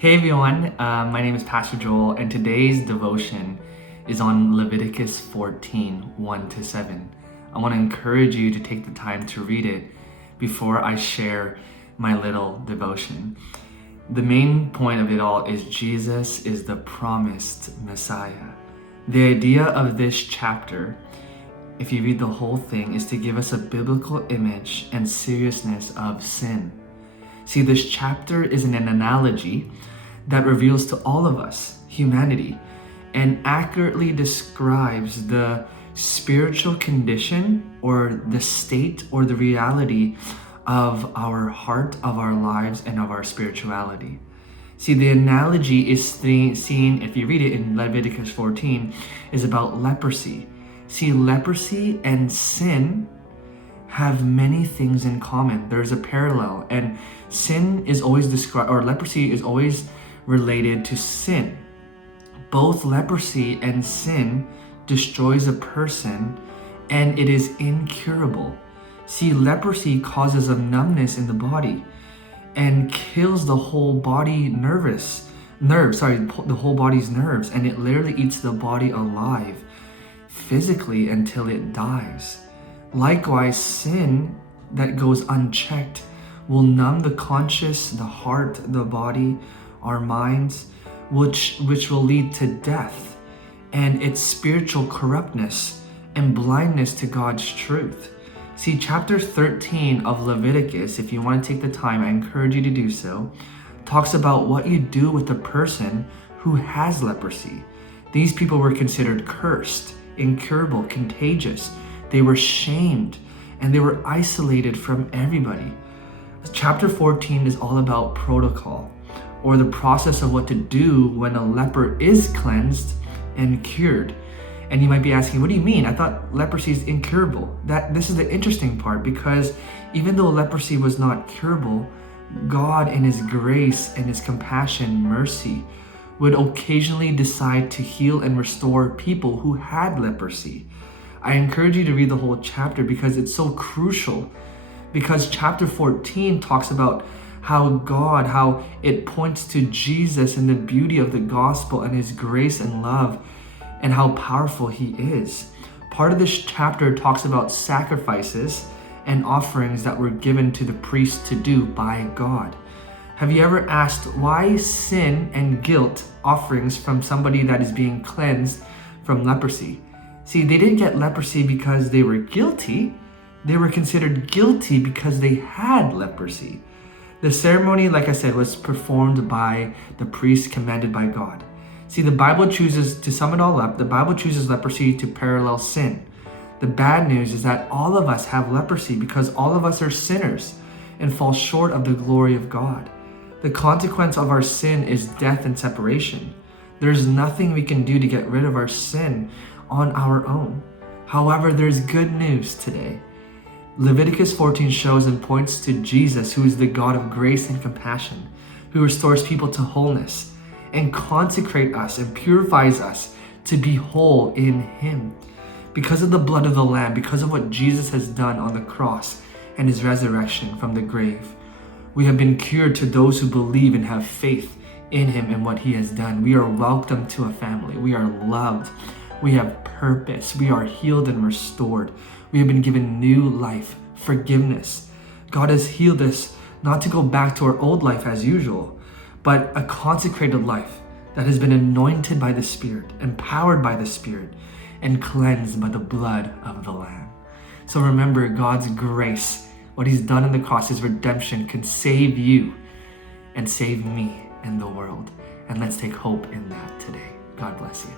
Hey everyone, my name is Pastor Joel, and today's devotion is on Leviticus 14, 1-7. I want to encourage you to take the time to read it before I share my little devotion. The main point of it all is Jesus is the promised Messiah. The idea of this chapter, if you read the whole thing, is to give us a biblical image and seriousness of sin. See, this chapter is an analogy that reveals to all of us, humanity, and accurately describes the spiritual condition or the state or the reality of our heart, of our lives, and of our spirituality. See, the analogy is seen, if you read it in Leviticus 14, is about leprosy. See, leprosy and sin have many things in common. There's a parallel, and sin is always described, or leprosy is always related to sin. Both leprosy and sin destroys a person, and it is incurable. See, leprosy causes a numbness in the body and kills the whole body the whole body's nerves, and it literally eats the body alive physically until it dies. Likewise, sin that goes unchecked will numb the conscious, the heart, the body, our minds, which will lead to death and its spiritual corruptness and blindness to God's truth. See, chapter 13 of Leviticus, if you want to take the time, I encourage you to do so, talks about what you do with a person who has leprosy. These people were considered cursed, incurable, contagious. They were shamed, and they were isolated from everybody. Chapter 14 is all about protocol, or the process of what to do when a leper is cleansed and cured. And you might be asking, what do you mean? I thought leprosy is incurable. This is the interesting part, because even though leprosy was not curable, God in His grace and His compassion, mercy, would occasionally decide to heal and restore people who had leprosy. I encourage you to read the whole chapter because it's so crucial. Because chapter 14 talks about how it points to Jesus and the beauty of the gospel and His grace and love and how powerful He is. Part of this chapter talks about sacrifices and offerings that were given to the priest to do by God. Have you ever asked why sin and guilt offerings from somebody that is being cleansed from leprosy? See, they didn't get leprosy because they were guilty. They were considered guilty because they had leprosy. The ceremony, like I said, was performed by the priest commanded by God. See, the Bible chooses, to sum it all up, the Bible chooses leprosy to parallel sin. The bad news is that all of us have leprosy because all of us are sinners and fall short of the glory of God. The consequence of our sin is death and separation. There's nothing we can do to get rid of our sin on our own. However, there's good news today. Leviticus 14 shows and points to Jesus, who is the God of grace and compassion, who restores people to wholeness and consecrates us and purifies us to be whole in Him. Because of the blood of the Lamb, because of what Jesus has done on the cross and His resurrection from the grave, we have been cured to those who believe and have faith in Him and what He has done. We are welcomed to a family. We are loved. We have purpose. We are healed and restored. We have been given new life, forgiveness. God has healed us not to go back to our old life as usual, but a consecrated life that has been anointed by the Spirit, empowered by the Spirit, and cleansed by the blood of the Lamb. So remember, God's grace, what He's done on the cross, His redemption, can save you and save me and the world. And let's take hope in that today. God bless you.